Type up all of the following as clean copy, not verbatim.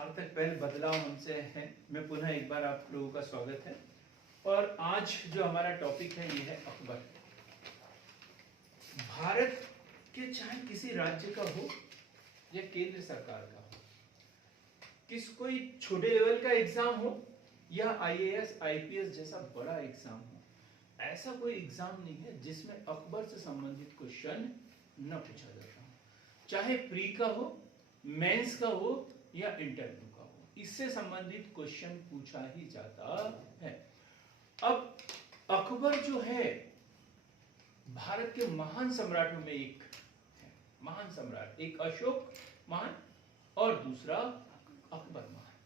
सार्थक पहल बदलाव हमसे है मैं पुनः एक बार आप लोगों का स्वागत है। और आज जो हमारा टॉपिक है ये है अकबर। भारत के चाहे किसी राज्य का हो या केंद्र सरकार का हो, कोई छोटे लेवल का एग्जाम हो या आईएएस आईपीएस जैसा बड़ा एग्जाम हो, ऐसा कोई एग्जाम नहीं है जिसमें अकबर से संबंधित क्वेश्चन न पूछा जाता हो। चाहे प्री का हो, मेंस का हो या इंटरव्यू का हो, इससे संबंधित क्वेश्चन पूछा ही जाता है। अब अकबर जो है भारत के महान सम्राटों में एक है। महान सम्राट, एक अशोक महान और दूसरा अकबर महान।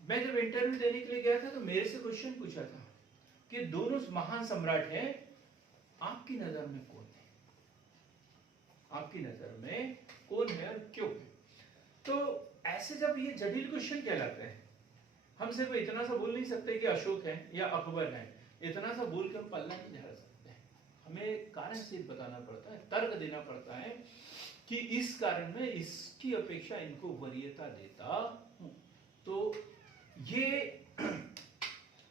मैं जब इंटरव्यू देने के लिए गया था तो मेरे से क्वेश्चन पूछा था कि दोनों महान सम्राट हैं, आपकी नजर में कौन है? आपकी नजर में कौन है और क्यों है? तो ऐसे जब ये जटिल क्वेश्चन कहलाते हैं, हम सिर्फ इतना सा बोल नहीं सकते कि अशोक है या अकबर है, इतना सा बोल के हम पल्ला नहीं झाड़ सकते। हमें कारण सिर्फ बताना पड़ता है, तर्क देना पड़ता है कि इस कारण में इसकी अपेक्षा इनको वरीयता देता हूं। तो ये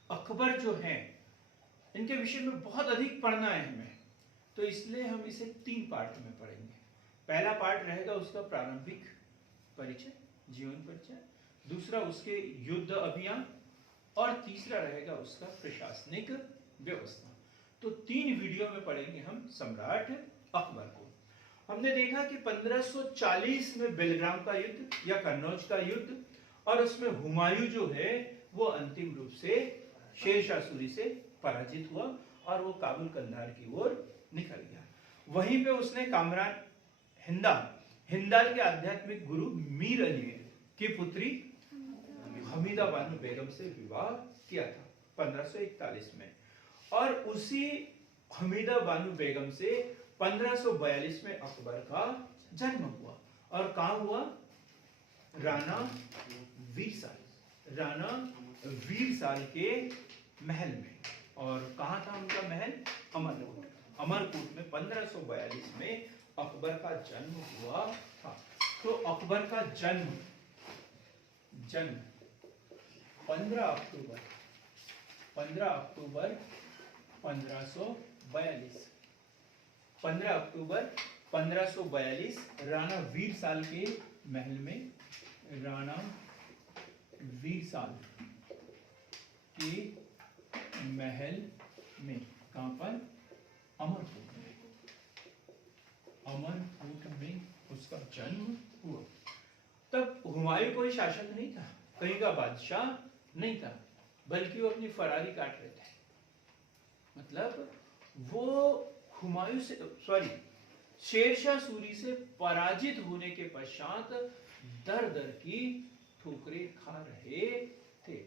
अकबर जो है, इनके विषय में बहुत अधिक पढ़ना है हमें, तो इसलिए हम इसे 3 पार्ट में पढ़ेंगे। पहला पार्ट रहेगा उसका प्रारंभिक परिचय, जीवन परिचय, दूसरा उसके युद्ध अभियान और तीसरा रहेगा उसका प्रशासनिक व्यवस्था। तो 3 वीडियो में पढ़ेंगे हम सम्राट अकबर को। हमने देखा कि 1540 में बेलग्राम का युद्ध या कन्नौज का युद्ध, और उसमें हुमायूं जो है वो अंतिम रूप से शेरशाह सूरी से पराजित हुआ और वो काबुल कंधार की ओर निकल गया। वहीं पे उसने कामरान हिंदाल के आध्यात्मिक गुरु मीर अली की पुत्री हमीदा बानो बेगम से विवाह किया था 1541 में, और उसी हमीदा बानो बेगम से 1542 में अकबर का जन्म हुआ। और कहां हुआ? राणा वीरसाल के महल में। और कहां था उनका महल? अमरकोट में 1542 में अकबर का जन्म हुआ था। तो अकबर का जन्म 15 अक्टूबर 1542 राणा वीरसाल के महल में, राणा वीरसाल के महल में, कहां पर? अमरकोट में उसका जन्म हुआ। तब हुमायूं कोई शासक नहीं था, कहीं का बादशाह नहीं था, बल्कि वो अपनी फरारी काट रहे थे। मतलब वो हुमायूं से शेरशाह सूरी से पराजित होने के पश्चात दर दर की ठोकरें खा रहे थे।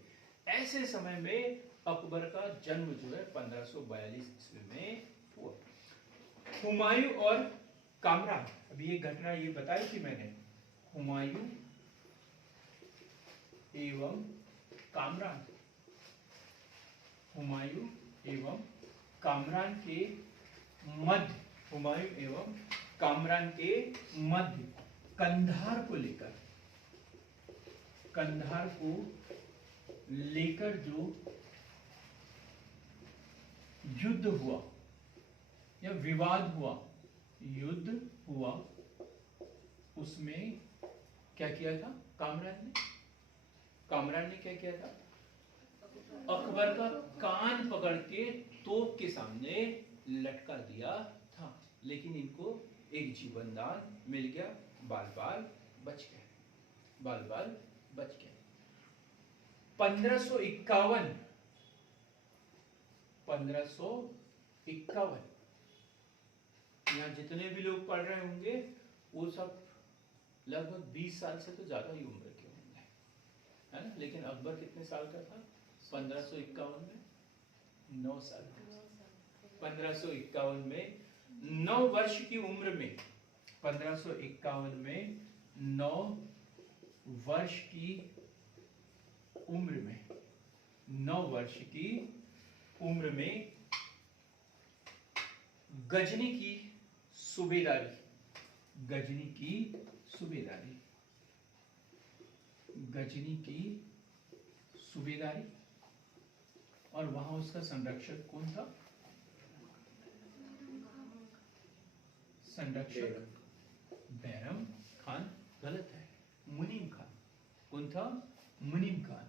ऐसे समय में अकबर का जन्म जो है 1542 ईस्वी में हुआ। हुमायूं और कामरान, अभी ये घटना ये बताई थी मैंने, हुमायूं एवं कामरान, हुमायूं एवं कामरान के मध्य, हुमायूं एवं कामरान के मध्य कंधार को लेकर जो युद्ध हुआ या विवाद हुआ, युद्ध हुआ, उसमें क्या किया था कामरान ने क्या किया था? अकबर का कान पकड़ के तोप के सामने लटका दिया था, लेकिन इनको एक जीवन दान मिल गया, बाल बाल बच गए। 1551 यहाँ जितने भी लोग पढ़ रहे होंगे वो सब लगभग 20 साल से तो ज्यादा ही उम्र के होंगे, है ना? लेकिन अकबर कितने साल का था 1551 में? 9 साल का। 1551 में 9 वर्ष की उम्र में, 1551 में 9 वर्ष की उम्र में, 9 वर्ष की उम्र में गजनी की गजनी की सूबेदारी, और वहां उसका संरक्षक कौन था? संरक्षक बैरम खान गलत है, मुनीम खान। कौन था? मुनीम खान।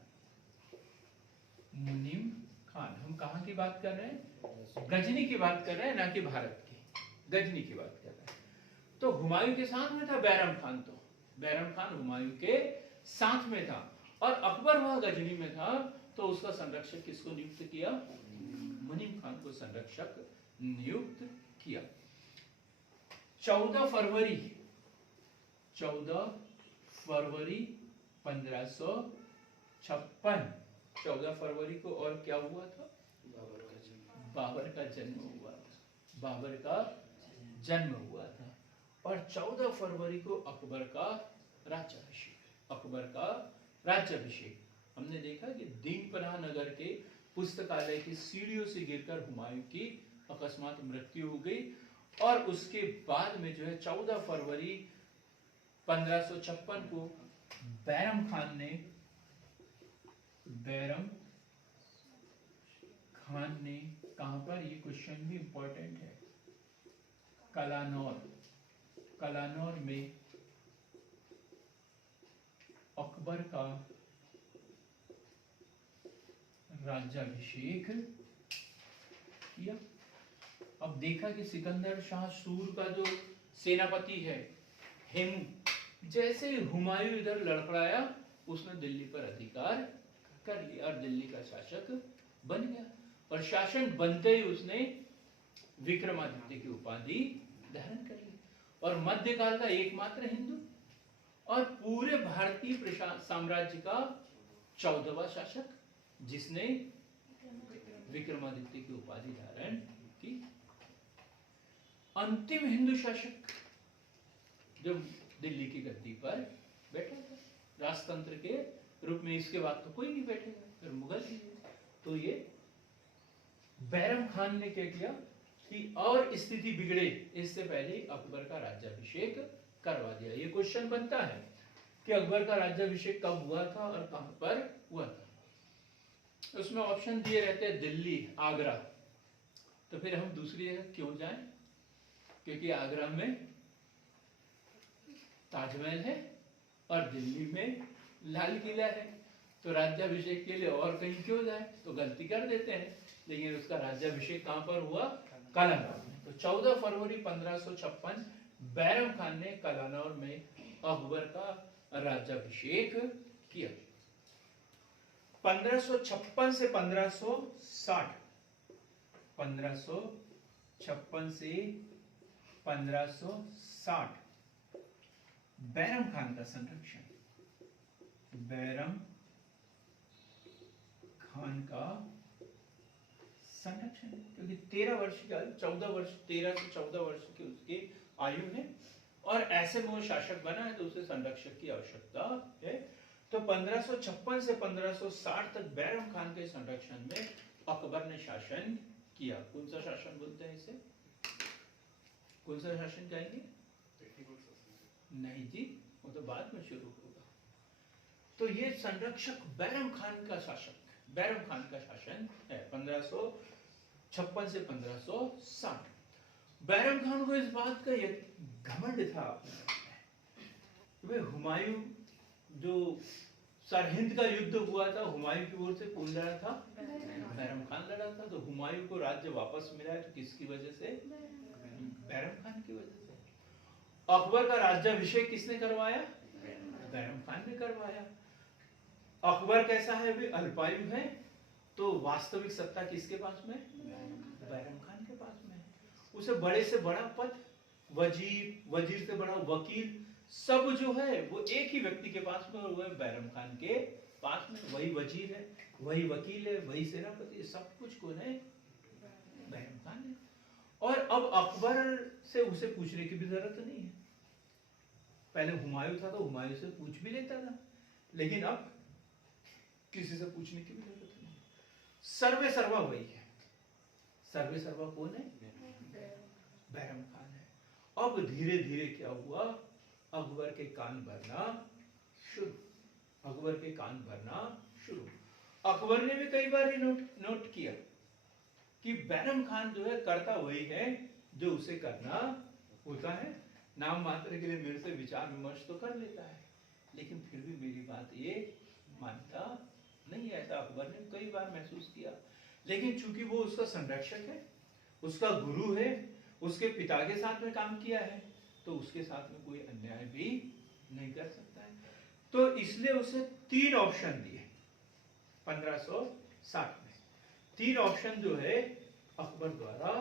मुनीम खान। हम कहाँ की बात कर रहे हैं? गजनी की बात कर रहे हैं, ना कि भारत की। गजनी की बात कर रहे हैं। तो हुमायूं के साथ में था बैरम खान, तो बैरम खान हुमायूं के साथ में था, और अकबर वहां गजनी में था, तो उसका संरक्षक किसको नियुक्त किया? मुनीम खान को संरक्षक नियुक्त किया। 14 फरवरी 1556, 14 फरवरी को और क्या हुआ था? बाबर का जन्म हुआ था। बाबर का जन्म हुआ था। और 14 फरवरी को अकबर का राज्याभिषेक। अकबर का राज्याभिषेक। हमने देखा कि दीनपनाह नगर के पुस्तकालय की सीढ़ियों से गिरकर हुमायूं की अकस्मात मृत्यु हो गई, और उसके बाद में जो है 14 फरवरी 1556 को बैरम खान ने कहां पर, ये क्वेश्चन भी इंपॉर्टेंट है, कलानौर में अकबर का राज्याभिषेक किया। अब देखा कि सिकंदर शाह सूर का जो सेनापति है हेमू, जैसे ही हुमायूं इधर लड़खड़ाया, उसने दिल्ली पर अधिकार कर लिया और दिल्ली का शासक बन गया। और शासन बनते ही उसने विक्रमादित्य की उपाधि धारण कर ली, और मध्यकाल का एकमात्र हिंदू और पूरे भारतीय साम्राज्य का 14वां शासक, जिसने विक्रमादित्य की उपाधि धारण की। अंतिम हिंदू शासक जो दिल्ली की गद्दी पर बैठा था राजतंत्र के रूप में, इसके बाद तो कोई नहीं बैठेगा, फिर मुगल ही। तो ये बैरम खान ने क्या किया कि और स्थिति बिगड़े इससे पहले अकबर का राज्याभिषेक करवा दिया। ये क्वेश्चन बनता है कि अकबर का राज्याभिषेक कब हुआ था और कहां पर हुआ था। उसमें ऑप्शन दिए रहते हैं दिल्ली, आगरा, तो फिर हम दूसरी जगह क्यों जाएं? क्योंकि आगरा में ताजमहल है और दिल्ली में लाल किला है, तो राज्याभिषेक के लिए और कहीं क्यों जाए? तो गलती कर देते हैं, लेकिन उसका राज्याभिषेक कहां पर हुआ? कलानौर में। तो 14 फरवरी 1556 बैरम खान ने कलानौर में अकबर का राज्याभिषेक किया। 1556 से 1560, 1556 से 1560 बैरम खान का संरक्षण, बैरम खान का संरक्षण, क्योंकि 13 वर्ष की आयु, 14 वर्ष, 13 से 14 वर्ष की उसकी आयु है, और ऐसे में वो शासक बना है, तो उसे संरक्षक की आवश्यकता है। तो 1556 से 1560 तक बैरम खान के संरक्षण में अकबर ने शासन किया। कौन सा शासन बोलते हैं इसे? कौन सा शासन कहेंगे? नहीं जी, वो तो बाद में शुरू होगा। तो ये संरक्षक बैरम खान का शासन, बैरम खान का शासन है 1556 से 1560। बैरम खान को इस बात का घमंड था कि हुमायूं, जो सरहिंद का युद्ध हुआ था, हुमायूं की ओर से कौन लड़ा था? बैरम खान लड़ा था। तो हुमायूं को राज्य वापस मिला है तो किसकी वजह से? बैरम खान की वजह से। अकबर का राज्याभिषेक किसने करवाया? बैरम खान ने करवाया। अकबर कैसा है? भी अल्पायु है, तो वास्तविक सत्ता किसके पास में? बैरम खान के पास में। उसे बड़े से बड़ा पद, वजीर, वजीर से बड़ा वकील, सब जो है वो एक ही व्यक्ति के पास में, और वो है बैरम खान के पास में। वही वजीर है, वही वकील है, वही सेनापति, सब कुछ कौन है? बैरम खान है। और अब अकबर से उसे पूछने की भी जरूरत नहीं है। पहले हुमायूं था तो हुमायूं से पूछ भी लेता था, लेकिन अब किसी से पूछने की भी जरूरत नहीं है। सर्वे सर्वा वही है। सर्वे सर्वा कौन है? बैरम खान है। अब धीरे धीरे क्या हुआ? अकबर के कान भरना शुरू। अकबर के कान भरना शुरू। अकबर ने भी कई बार नोट किया कि बैरम खान जो है करता वही है जो उसे करना होता है, नाम मात्र के लिए मेरे से विचार विमर्श तो कर लेता है, लेकिन फिर भी मेरी बात ये मानता नहीं है। ऐसा अकबर ने कई बार महसूस किया, लेकिन चूंकि वो उसका संरक्षक है, उसका गुरु है, उसके पिता के साथ में काम किया है, तो उसके साथ में कोई अन्याय भी नहीं कर सकता है। तो इसलिए उसे 3 ऑप्शन दिए 1560 में। 3 ऑप्शन जो है अकबर द्वारा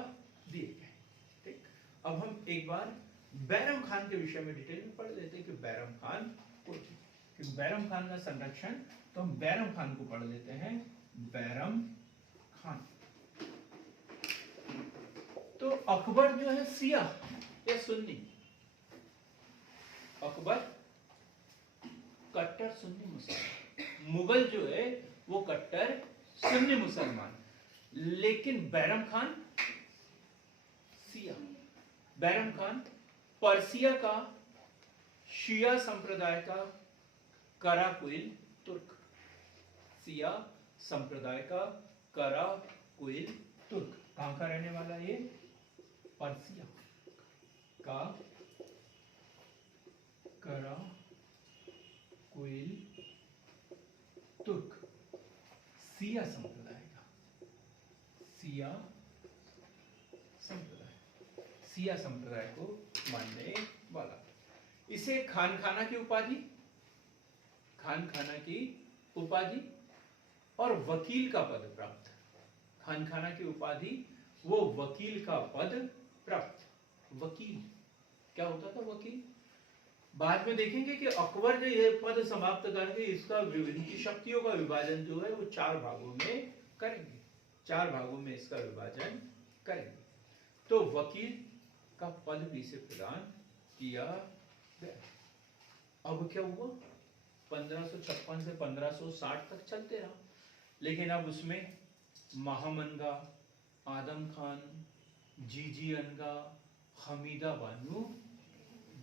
दिए गए। ठीक, अब हम एक बार बैरम खान के विषय में डिटेल में पढ़ लेते हैं कि बैरम खान को, कि बैरम खान का संरक्षण, तो हम बैरम खान को पढ़ लेते हैं। बैरम खान तो अकबर जो है शिया या सुन्नी, अकबर कट्टर सुन्नी मुसलमान, मुगल जो है वो कट्टर सुन्नी मुसलमान, लेकिन बैरम खान शिया। बैरम खान पर्सिया का शिया संप्रदाय का कराकुइल तुर्क, शिया संप्रदाय का कराकुइल तुर्क, कहां का रहने वाला ये? पर्सिया का कराकुइल तुर्क, शिया संप्रदाय का, शिया संप्रदाय, शिया संप्रदाय को मानने वाला। इसे खान खाना की उपाधि, खान खाना की उपाधि और वकील का पद प्राप्त। खान खाना की उपाधि, वो वकील का पद प्राप्त। वकील क्या होता था? वकील। बाद में देखेंगे कि अकबर ने यह पद समाप्त करके इसका इनकी शक्तियों का विभाजन जो है वो 4 भागों में करेंगे, 4 भागों में इसका विभाजन करेंगे। तो वकील का पद भी इसे प्रदान किया गया। अब क्या हुआ? 1556 से 1560 तक चलते रहा, लेकिन अब उसमें महामनगा, आदम खान, जीजी अनगा, हमीदा बानू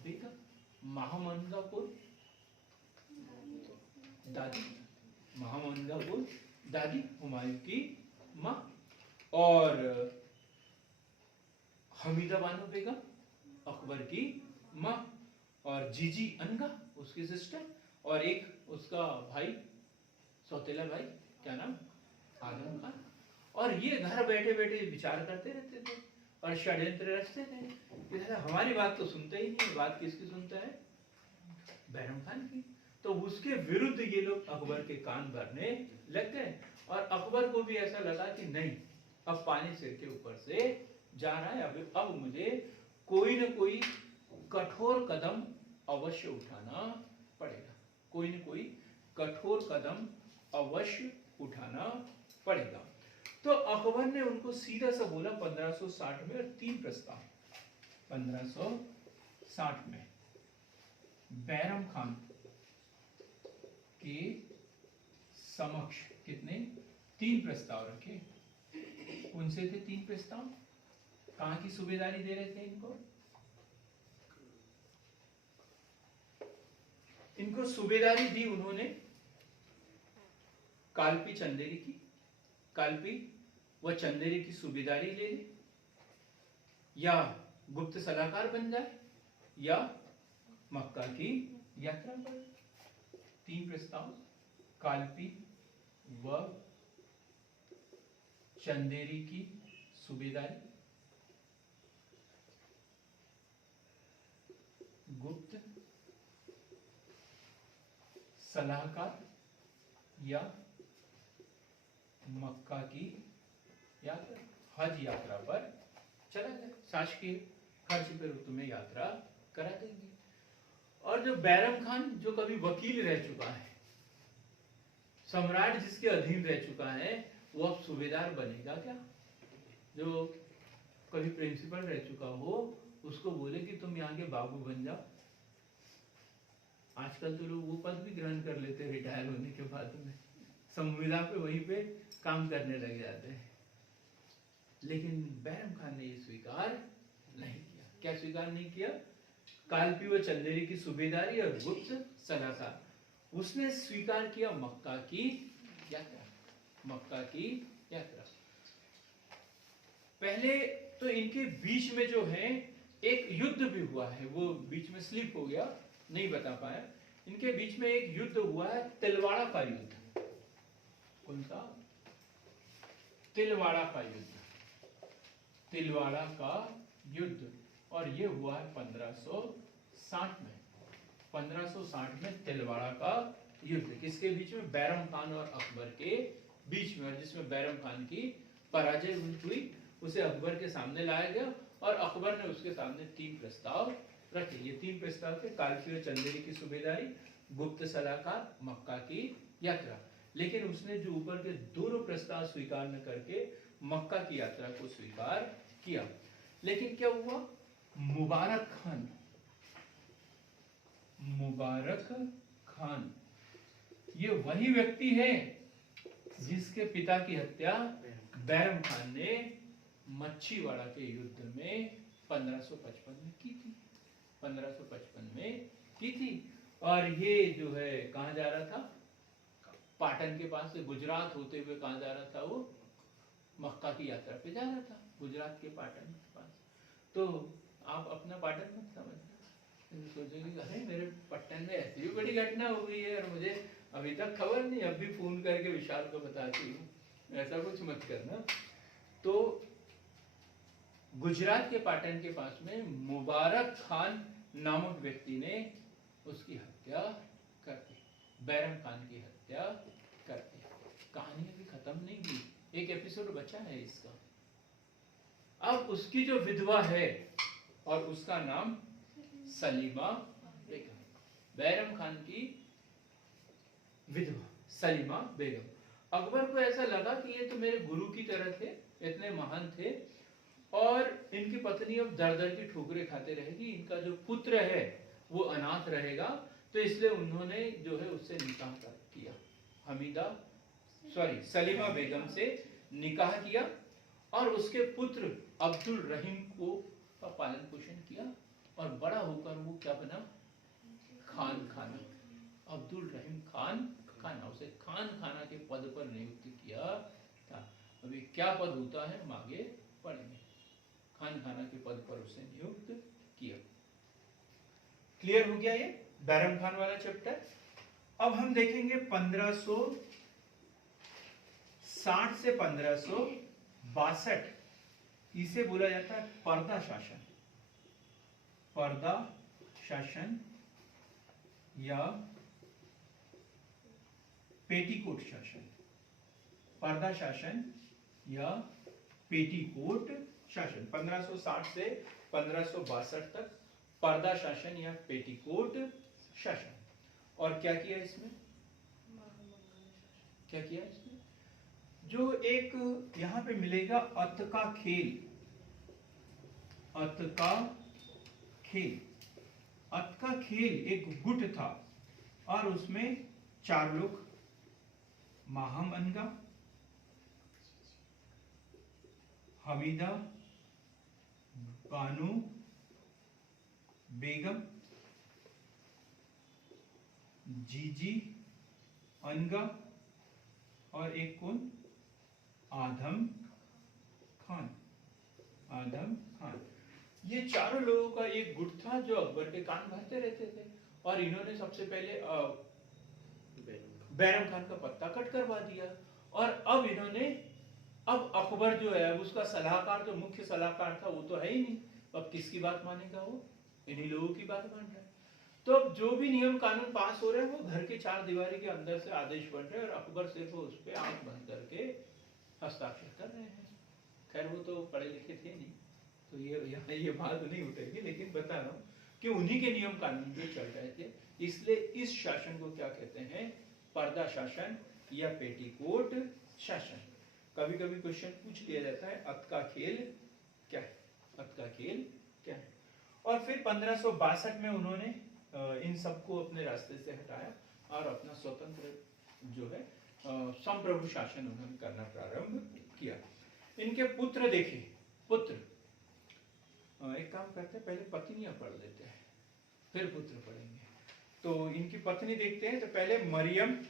बेगम। महामनगा को दादी, महामनगा को दादी, हुमायूं की माँ, और हमीदा बानो बेगम अकबर की माँ, और जीजी अनगा उसकी सिस्टर, और एक उसका भाई, सौतेला भाई, क्या नाम? आदम खान। और ये घर बैठे बैठे विचार करते रहते थे और षड्यंत्र रचते थे। हमारी बात तो सुनते ही नहीं, बात किसकी सुनता है? बैरम खान की। तो उसके विरुद्ध ये लोग अकबर के कान भरने लग गए, और अकबर को भी ऐसा लगा कि नहीं, अब पानी सिर के ऊपर से जा रहा है, अब मुझे कोई न कोई कठोर कदम अवश्य उठाना पड़ेगा, कोई न कोई कठोर कदम अवश्य उठाना पड़ेगा। तो अकबर ने उनको सीधा सा बोला 1560 में, और 3 प्रस्ताव 1560 में बैरम खान के समक्ष कितने? 3 प्रस्ताव रखे। उनसे थे 3 प्रस्ताव। कहां की सूबेदारी दे रहे थे इनको? इनको सूबेदारी दी उन्होंने कालपी चंदेरी की। कालपी व चंदेरी की सूबेदारी ले ले, या गुप्त सलाहकार बन जाए, या मक्का की यात्रा पर। 3 प्रस्ताव, कालपी व चंदेरी की सूबेदारी, गुप्त सलाहकार, या मक्का की यात्रा, हज यात्रा पर चला जाए, शासकीय खर्च पर तुम्हें यात्रा करा देंगे। और जो बैरम खान जो कभी वकील रह चुका है, सम्राट जिसके अधीन रह चुका है, वो अब सूबेदार बनेगा क्या? जो कभी प्रिंसिपल रह चुका हो उसको बोले कि तुम यहाँ के बाबू बन जाओ। आजकल तो लोग वो पद भी ग्रहण कर लेते हैं रिटायर होने के बाद में, संविदा पे वहीं पे काम करने लग जाते हैं। लेकिन बैरम खान ने ये स्वीकार नहीं किया। क्या स्वीकार नहीं किया? कालपी व चंदेरी की सूबेदारी और गुप्त सलाहकार, उसने स्वीकार किया मक्का की यात्रा। मक्का की यात्रा। पहले तो इनके बीच में जो है एक युद्ध भी हुआ है, वो बीच में स्लिप हो गया, नहीं बता पाया। इनके बीच में एक युद्ध हुआ है, तिलवाड़ा का युद्ध। कौन सा? तिलवाड़ा का युद्ध। तिलवाड़ा का युद्ध, और ये हुआ है 1560 में। 1560 में तिलवाड़ा का युद्ध किसके बीच में? बैरम खान और अकबर के बीच में, जिसमें बैरम खान की पराजय हुई। उसे अकबर के सामने लाया गया और अकबर ने उसके सामने 3 प्रस्ताव रखे। ये 3 प्रस्ताव थे: कालपी और चंदेरी की सूबेदारी, गुप्त सलाहकार, मक्का की यात्रा। लेकिन उसने जो ऊपर के दोनों प्रस्ताव स्वीकार न करके मक्का की यात्रा को स्वीकार किया। लेकिन क्या हुआ? मुबारक खान ये वही व्यक्ति है जिसके पिता की हत्या बैरम खान ने मच्छीवाड़ा के युद्ध में 1555 में की थी। 1555 में की थी। और ये जो है कहाँ जा रहा था? पाटन के पास से गुजरात होते हुए कहाँ जा रहा था? वो मक्का की यात्रा पे जा रहा था, गुजरात के पाटन के पास। तो आप अपना पाटन मत समझना, सोचेंगे अरे मेरे पट्टन में ऐसी भी बड़ी घटना हो गई है और मुझे अभी तक खबर नहीं, अब भी फोन करके विशाल को बताती हूँ, ऐसा कुछ मत करना। तो गुजरात के पाटन के पास में मुबारक खान नामक व्यक्ति ने उसकी हत्या कर दी, बैरम खान की हत्या कर दी। कहानी अभी खत्म नहीं हुई, एक एपिसोड बचा है इसका। अब उसकी जो विधवा है और उसका नाम सलीमा बेगम, बैरम खान की विधवा सलीमा बेगम। अकबर को ऐसा लगा कि ये तो मेरे गुरु की तरह थे, इतने महान थे, और इनकी पत्नी अब दर दर की ठोकरें खाते रहेगी, इनका जो पुत्र है वो अनाथ रहेगा। तो इसलिए उन्होंने जो है उससे निकाह किया, सलीमा बेगम से निकाह किया और उसके पुत्र अब्दुल रहीम को का पालन पोषण किया और बड़ा होकर वो क्या बना? खान खाना। अब्दुल रहीम खान खाना, उसे खान खाना के पद पर नियुक्त किया था। अभी क्या पद होता है हम आगे पढ़ेंगे। खान खाना के पद पर उसे नियुक्त किया। क्लियर हो गया ये बैरम खान वाला चैप्टर। अब हम देखेंगे 1560 से 1562, इसे बोला जाता है पर्दा शासन। पर्दा शासन या पेटीकोट शासन। पर्दा शासन या पेटीकोट शासन 1560 से 1562 तक पर्दा शासन या पेटीकोट शासन। और क्या किया इसमें? क्या किया इसमें? जो एक यहां पे मिलेगा अत का खेल। अत का खेल, अत का खेल एक गुट था और उसमें 4 लोग, माहम अनगा, हमीदा बानो बेगम, जीजी अनगा और एक कौन? आदम खान। आदम खान। ये चारों लोगों का एक गुट था जो अकबर के कान भरते रहते थे और इन्होंने सबसे पहले बैरम खान का पत्ता कट करवा दिया। और अब इन्होंने, अब अकबर जो है उसका सलाहकार, जो मुख्य सलाहकार था वो तो है ही नहीं, अब किसकी बात मानेगा? वो इन्हीं लोगों की बात मान रहा है। तो अब जो भी नियम कानून पास हो रहे हैं वो घर के 4 दीवारी के अंदर से आदेश बन रहे हैं और अकबर सिर्फ उस पर आंख बंद करके हस्ताक्षर कर रहे हैं। खैर वो तो पढ़े लिखे थे नहीं, तो ये बात नहीं उठेगी, लेकिन बता रहा हूँ कि उन्हीं के नियम कानून जो चल रहे थे। इसलिए इस शासन को क्या कहते हैं? पर्दा शासन या पेटीकोट शासन। कभी कभी क्वेश्चन पूछ लिया जाता है अत का खेल क्या है? अत का खेल क्या है? और फिर 1562 में उन्होंने इन सबको अपने रास्ते से हटाया और अपना स्वतंत्र जो है संप्रभु शासन उन्होंने करना प्रारंभ किया। इनके पुत्र देखिए, पुत्र, एक काम करते हैं पहले पत्नियां पढ़ लेते हैं फिर पुत्र पढ़ेंगे। तो इनकी पत्नी देखते हैं। तो पहले मरियम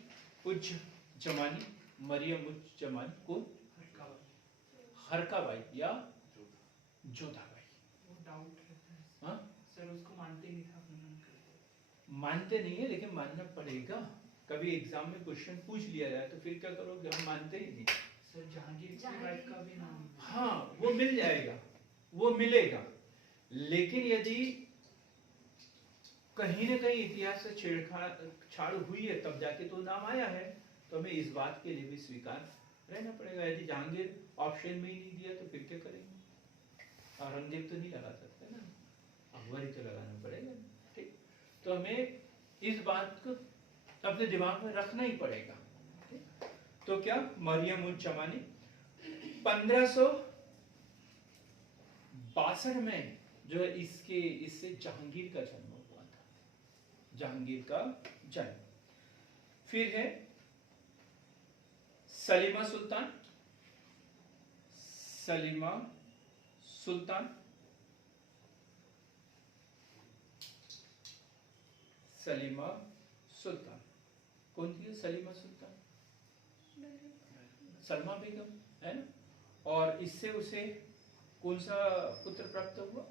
उज जमानी, मरियम उज जमानी को हरकाबाई या जोधाबाई। वो डाउट रहता है हाँ सर, उसको मानते नहीं था अपना नाम करते। मानते नहीं है लेकिन मानना पड़ेगा। कभी एग्जाम में क्वेश्चन पूछ लिया जाए तो फिर क्या करोगे, हम मानते ही नहीं। सर जहांगीर की वाइफ का भी नाम है। हाँ वो मिल जाएगा, वो मिलेगा, लेकिन यदि कहीं ना कहीं इतिहास से छेड़छाड़ हुई है तब जाके तो नाम आया है। तो हमें इस बात के लिए भी स्वीकार रहना पड़ेगा। यदि जहांगीर ऑप्शन में ही नहीं दिया तो फिर क्या करेंगे, औरंगजेब तो नहीं लगा सकते ना, अकबर ही तो लगाना पड़ेगा। ठीक, तो हमें इस बात को अपने दिमाग में रखना ही पड़ेगा। तो क्या मरियम उज जमानी 1562 में जो है इससे जहांगीर का जन्म हुआ था, जहांगीर का जन्म। फिर है सलीमा सुल्तान, सलीमा सुल्तान, सलीमा सुल्तान कौन थी सलीमा सुल्तान? सलमा बेगम है ना। और इससे उसे कौन सा पुत्र प्राप्त हुआ?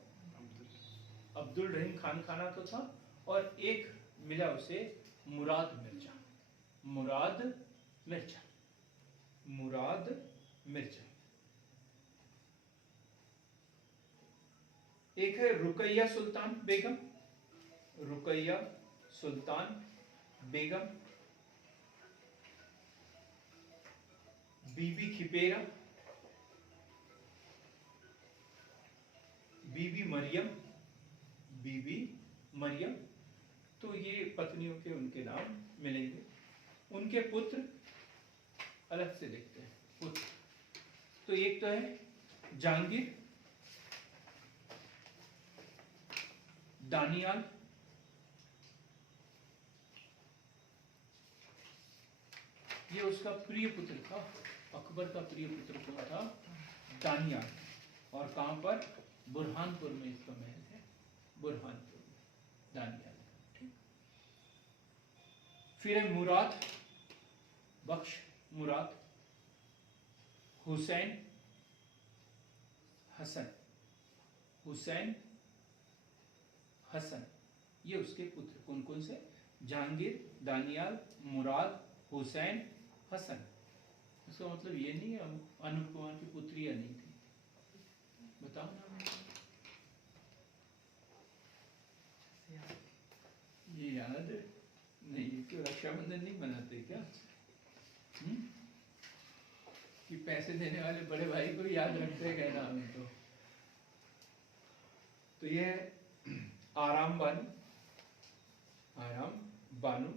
अब्दुल रहीम खान खाना तो था, और एक मिला उसे मुराद मिर्जा, मुराद मिर्जा, मुराद मिर्जा। एक है रुकैया सुल्तान बेगम, रुकैया सुल्तान बेगम। बीबी खिपेरा, बीबी मरियम, बीबी मरियम। तो ये पत्नियों के उनके नाम मिलेंगे। उनके पुत्र अलग से देखते हैं। पुत्र तो एक तो है जहांगीर, दानियाल, ये उसका प्रिय पुत्र था, अकबर का प्रिय पुत्र कौन था? दानियाल। और कहां पर? बुरहानपुर में इसका महल है, बुरहानपुर में दानियाल। ठीक, फिर है मुराद, बख्श मुराद, हुसैन, हसन, हुसैन हसन। ये उसके पुत्र कौन कौन से? जहांगीर, दानियाल, मुराद, हुसैन, हसन। इसका मतलब ये नहीं है अनूप कुमार की पुत्रियां नहीं थी। बताओ ना, ये याद है? नहीं, क्यों रक्षाबंधन नहीं मनाते क्या? कि पैसे देने वाले बड़े भाई को याद रखते गए नाम है। तो ये आराम बानू, आराम बानू।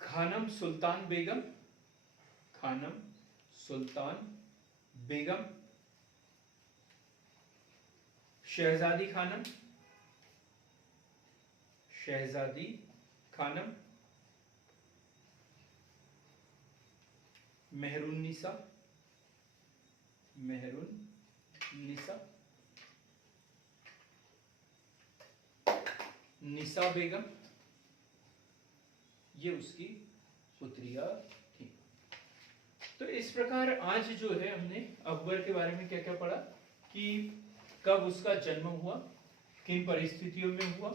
खानम सुल्तान बेगम, खानम सुल्तान बेगम। शहजादी खानम, शहजादी खानम। मेहरुन निसा, मेहरुन निसा। निसा बेगम, ये उसकी पुत्रिया थी। तो इस प्रकार आज जो है हमने अकबर के बारे में क्या क्या पढ़ा कि कब उसका जन्म हुआ, किन परिस्थितियों में हुआ,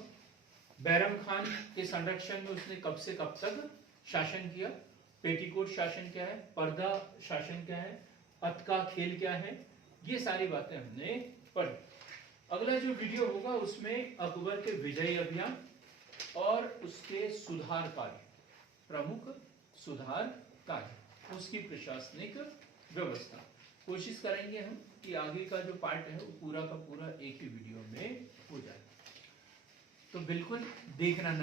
बैरम खान के संरक्षण में उसने कब से कब तक शासन किया, पेटीकोट शासन क्या है, पर्दा शासन क्या है, अत का खेल क्या है, ये सारी बातें हमने पढ़ी। अगला जो वीडियो होगा उसमें अकबर के विजय अभियान और उसके सुधार कार्य, प्रमुख सुधार कार्य, उसकी प्रशासनिक व्यवस्था। कोशिश करेंगे हम कि आगे का जो पार्ट है वो पूरा का पूरा एक ही वीडियो में हो जाए। तो बिल्कुल देखना न